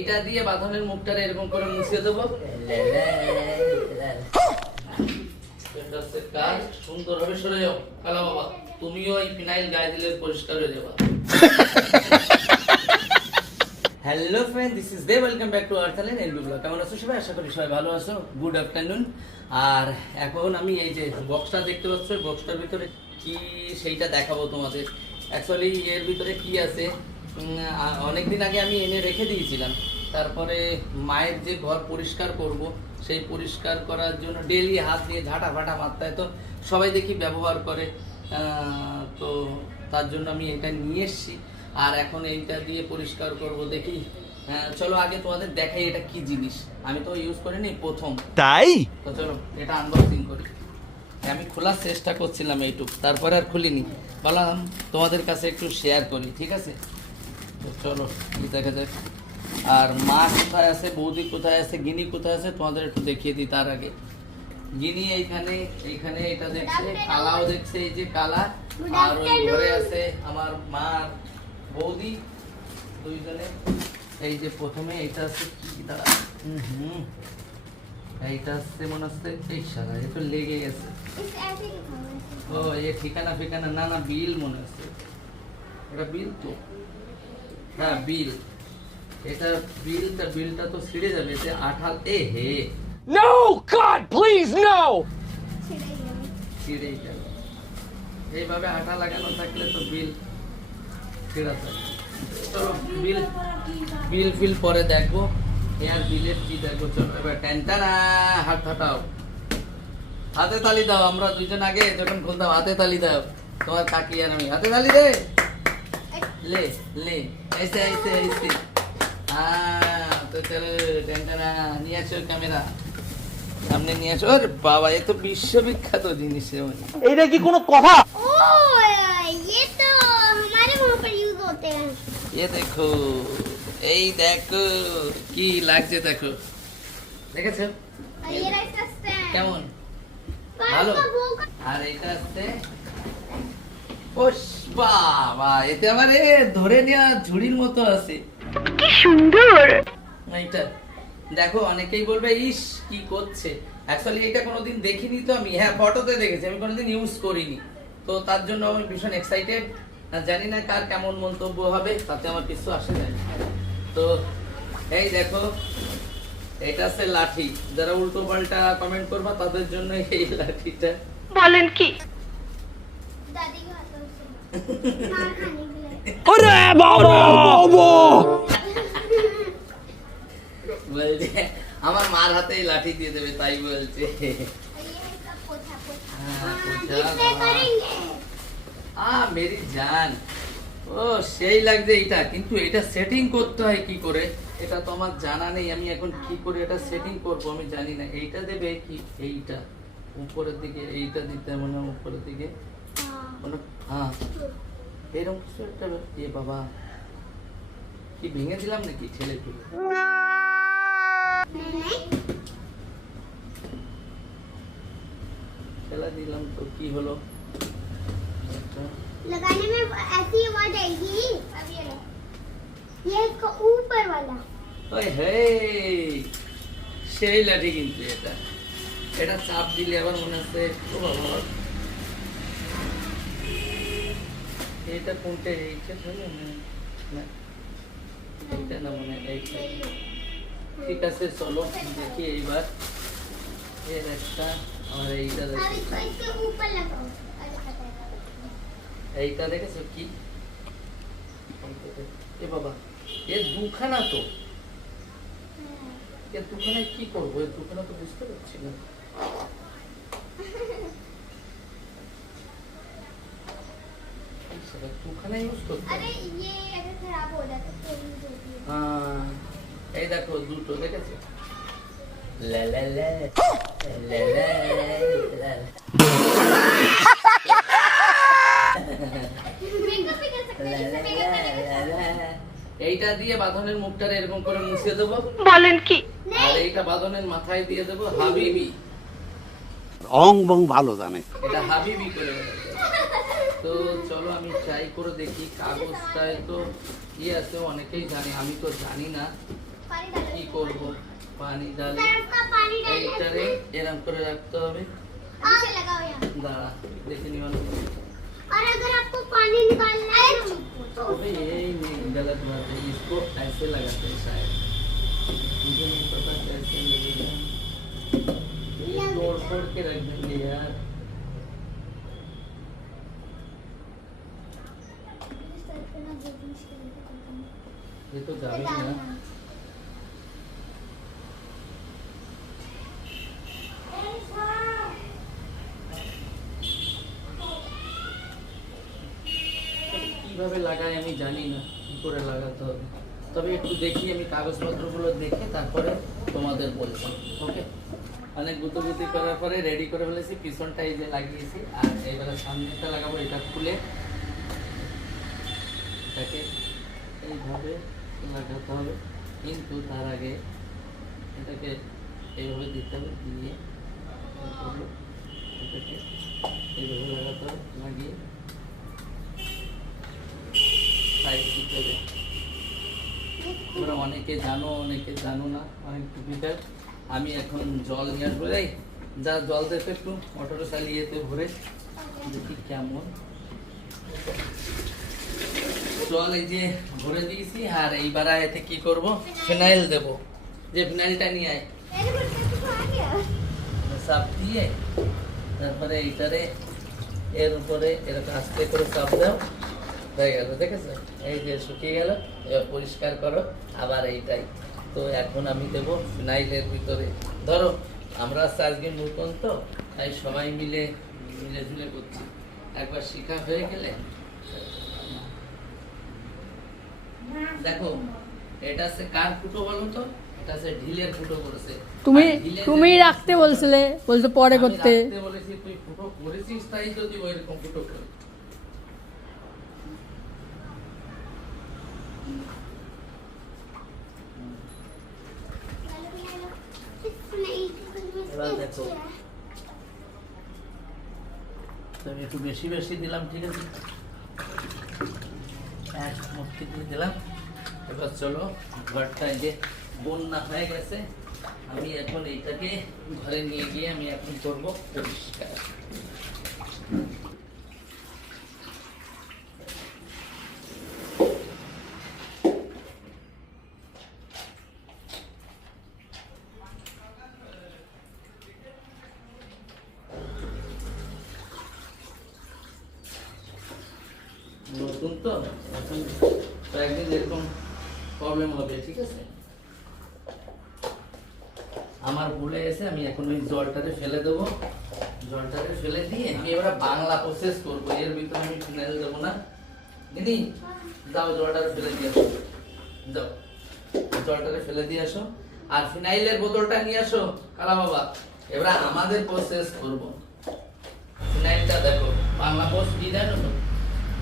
এটা দিয়ে বাঁধনের মুখটা এরকম করে মুছিয়ে দেবো। সুন্দর যাও। তুমিও ফিনাইল পরিষ্কার হয়ে hello friend this is the welcome back to কেমন আছো সবাই? আশা করি সবাই ভালো আছো। গুড আফটারনুন আর এখন আমি এই যে বক্সটা দেখতে পাচ্ছ বক্সটার ভিতরে কি সেইটা দেখাবো তোমাদের। অ্যাকচুয়ালি এর ভিতরে কি আছে? অনেক দিন আগে আমি এনে রেখে দিয়েছিলাম। তারপরে মায়ের যে ঘর পরিষ্কার করব সেই পরিষ্কার করার জন্য ডেলি হাত দিয়ে ঝাঁটা ফাটা মারতে হয়। তো সবাই দেখি ব্যবহার করে তো তার জন্য আমি এটা নিয়ে এসেছি। আর এখন এইটা দিয়ে পরিষ্কার করব দেখি। হ্যাঁ, চলো আগে তোমাদের দেখাই এটা কি জিনিস। আমি তো ইউজ করিনি প্রথম। তাই? তো চলো এটা আনবক্সিং করি। আমি খোলার চেষ্টা করছিলাম এইটুক তারপরে আর খুলিনি। বললাম তোমাদের কাছে একটু শেয়ার করি ঠিক আছে? তো চলো দেখা যাক। আর মা কোথায় আছে, বৌদি কোথায় আছে গিনি কোথায় আছে, তোমাদের একটু দেখিয়ে দিই তার আগে। গিনি এইখানে এইখানে এটা দেখছে কালাও দেখছে, এই যে কালা আর ওই ঘরে আছে আমার মা বৌদি। দুইজনে। এই যে প্রথমে এটা আছে কি? দাঁড়া। হুম। এইটা হচ্ছে মনে হচ্ছে, এই সারা একটু লেগে গেছে। ও, এ ঠিকানা ফিকানা, না না, বিল মনে হচ্ছে। এটা বিল তো? হ্যাঁ বিল। এটা বিলটা বিলটা তো ছিঁড়ে যাবে এতে আঠাল এ হে। No, God, please, no! ছিঁড়েই গেল এইভাবে আঠা লাগানো থাকলে তো বিল ছেঁড়া থাকে চলো বিল বিল ফিল পরে দেখব। এর বিলের কি দেখব? চলো এবার টেনটানা হাত হাঁটাও। হাতে তালি দাও আমরা দুজন আগে যখন খুলতাম হাতে তালি দাও। তোমার কাকি আর আমি হাতে তালি দে! ले ले ऐसे ऐसे ऐसे हाँ तो चलो টেনটানা নিয়ে আসো ক্যামেরা সামনে নিয়ে আসো আরে বাবা এ তো বিশ্ববিখ্যাত জিনিস রে মানে এটা কি কোনো কথা ओह, ये तो हमारे वहाँ पर यूज होते हैं এ দেখো এই দেখো কি লাগছে দেখো দেখেছো और ये रख सकते हैं কেমন पर ভালো इसका वो का- আর এটা আছে ওস ধরে নেওয়া ঝুড়ির মতো আছে। দেখো অনেকেই বলবে ইস কি করছে? কোনোদিন দেখিনি তো আমি। হ্যাঁ দেখেছি আমি কোনোদিন তো তার জন্য ভীষণ এক্সাইটেড জানি না কার কেমন মন্তব্য হবে তাতে আমার কিছু আসে যায় তো এই দেখো এটা আছে লাঠি। যারা উল্টো পাল্টা কমেন্ট করবা তাদের জন্য এই লাঠিটা। বলেন কি? ওরে বাবা! আমার মার হাতে লাঠি দিয়ে দেবে তাই বলছে। মেরি জান। ও সেই লাগছে এটা কিন্তু এটা সেটিং করতে হয় কি করে? এটা তো আমার জানা নেই আমি এখন কি করে এটা সেটিং করব আমি জানি না। এইটা দেবে কি? এইটা। উপরের দিকে এইটা দিতে মানে উপরের দিকে। हाँ মনে হ্যাঁ এরকম কিছু একটা এ বাবা কি ভেঙে দিলাম নাকি ছেলে তুলে नहीं नहीं খেলা দিলাম তো কি হলো একটা लगाने में ऐसी आवाज आएगी अब ये लो ये इसका ऊपर वाला ওই হে সেই লাঠি কিন্তু এটা এটা চাপ দিলে আবার মনে হচ্ছে ও বাবা এটা কোনটা এইটা বলে না এইটা না মনে এইটা। ঠিক আছে চলো দেখি এইবার। এর একটা আর এইটা এইটা দেখেছ কি? এ বাবা এ দুখানা তো। এ দুখানায় কি করব? এর দুখানা তো বুঝতে পারছি না। এই শালা, দুখানা ইউজ করতে अरे হবে। ये अगर खराब हो जाता तो यूज होती है হ্যাঁ, এই দেখো দুটো দেখেছো লা লা লা, লা লা লা। मेकअप भी कर सकते हैं इससे मेकअप करने का এইটা দিয়ে বাঁধনের মুখটা এরকম করে মুছিয়ে দেবো বলেন কি আর এইটা বাঁধনের মাথায় দিয়ে দেবো হাবিবি অং বং ভালো জানে এটা হাবিবি করে বেড়াবে। তো চলো আমি ট্রাই করে দেখি কাগজটায় তো ইয়ে আছে অনেকেই জানে আমি তো জানি না করব পানি ডালে बर्फ का पानी डालना এইটারে এরম করে রাখতে হবে नीचे लगाओ यहाँ দাঁড়া দেখে নিও और अगर आपको पानी निकालना है ना, तो अबे यही नहीं गलत बात है इसको ऐसे लगाते हैं शायद मुझे नहीं पता कैसे लगेगा ये तोड़ फोड़ के रख देंगे यार এ তো যাবে না। কীভাবে লাগাই আমি জানি না, কি করে লাগাতে হবে। তবে একটু দেখি, আমি কাগজপত্রগুলো দেখে তারপরে তোমাদের বলছি ওকে? অনেক গুতুগুতি করার পরে রেডি করে ফেলেছি, পিছনটা এই যে লাগিয়েছি, আর এইবেলা সামনেটা লাগাবো, এটা খুলে। এটাকে এইভাবে লাগাতে হবে। কিন্তু তার আগে এটাকে এইভাবে দিতে হবে, দিয়ে এটাকে এইভাবে লাগাতে হবে, লাগিয়ে সাইড দিতে হবে। তোমরা অনেকে জানো অনেকে জানো না, অনেক ডিফিকাল্ট আমি এখন জল নিয়ে আসব। এই যা জল দেবে একটু অটোটা চালিয়েতে ভরে। দেখি কেমন। জল এই যে ভরে দিয়েছি, আর এইবার এতে কি করব? ফিনাইল দেব। যে ফিনাইলটা নিয়ে আয়। সাপ দিয়ে, তারপরে এইটারে, এর উপরে এরকম আস্তে করে চাপ দাও। হয়ে গেল, দেখেছ? এই যে শুকিয়ে গেল, এবার পরিষ্কার করো। আবার এইটাই। তো এখন আমি দেব ফিনাইলের ভিতরে। ধরো, আমরা আজকে নতুন তো, তাই সবাই মিলে মিলে ঝুলে করছি। একবার শিখা হয়ে গেলে দেখো এটা হচ্ছে কার ফুটো বলো তো? এটা হচ্ছে ঢিলের ফুটো করেছে। তুমি তুমি রাখতে বলছিলে বলতে পরে করতে। রাখতে বলেছি তুই ফুটো করেছিস তাই যদি ওইরকম ফুটো করে। এবার দেখো। আমি একটু বেশি বেশি দিলাম ঠিক আছে? এক দিয়ে দিলাম। এবার চলো, ঘরটা এই যে বন্যা হয়ে গেছে। আমি এখন এইটাকে ঘরে নিয়ে গিয়ে আমি এখন করব পরিষ্কার। নতুন তো? এখন কয়েকদিন এরকম প্রবলেম হবে, ঠিক আছে? আমার ভুলে এসে আমি এখন ওই জলটাতে ফেলে দেবো। জলটাতে ফেলে দিয়ে আমি এবার বাংলা প্রসেস করব। এর ভিতরে আমি ফিনাইল দেবো না। দিদি, যাও, জলটাতে ফেলে দিয়ে আসো। যাও, জলটাতে ফেলে দিয়ে আসো। আর ফিনাইলের বোতলটা নিয়ে আসো, কালা বাবা। এবার আমাদের প্রসেস করব। ফিনাইলটা দেখো, বাংলা পোস্ট দিয়ে তো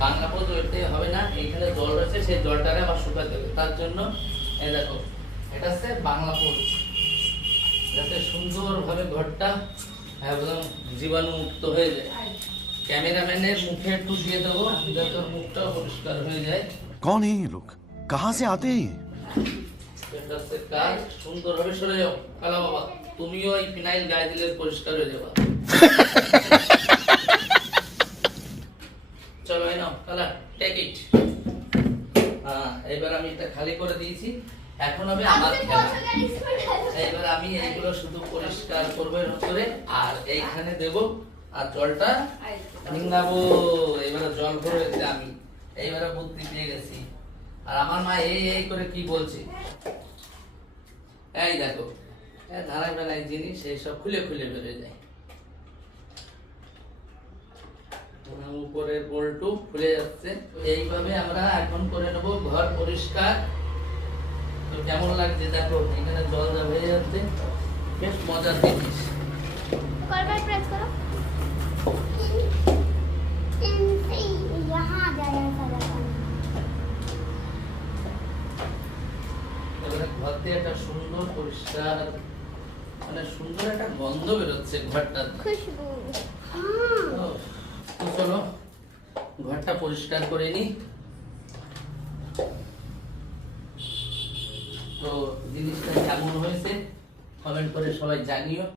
বাংলা পদ ওইতে হবে না? এইখানে জল রয়েছে সেই জলটাকে আবার শুকাতে হবে। তার জন্য এ দেখো এটা হচ্ছে বাংলা পদ। যাতে সুন্দরভাবে ঘরটা হ্যাঁ, একদম জীবাণু মুক্ত হয়ে যায়। ক্যামেরাম্যানের মুখে একটু দিয়ে দেবো যাতে ওর মুখটাও পরিষ্কার হয়ে যায়। কন এই লোক? কাহা সে আতে কাজ সুন্দরভাবে সরে যাও। কালা বাবা তুমিও এই ফিনাইল গায়ে দিলে পরিষ্কার হয়ে যাবা। চলো এই নাও কালা টেক ইট হ্যাঁ এবার আমি এটা খালি করে দিয়েছি। এখন হবে আমার এবার আমি এইগুলো শুধু পরিষ্কার করব এর ভিতরে আর এইখানে দেব আর জলটা নিংড়াবো। এবারে জল ভরেছে আমি। এইবারে বুদ্ধি পেয়ে গেছি। আর আমার মা এই এই করে কি বলছে? এই দেখো এই ধারায় বেলায় জিনিস এই সব খুলে খুলে বেরোয় যায় আমার উপরের বল্টু খুলে যাচ্ছে। এইভাবে আমরা এখন করে নেব ঘর পরিষ্কার। তো কেমন লাগছে দেখো এখানে জল যা হয়ে যাচ্ছে। বেশ মজার জিনিস। একটা সুন্দর পরিষ্কার মানে সুন্দর একটা গন্ধ বেরোচ্ছে ঘরটা খুশবু। তো চলো ঘরটা পরিষ্কার করে নি তো জিনিসটা কেমন হয়েছে? কমেন্ট করে সবাই জানিও।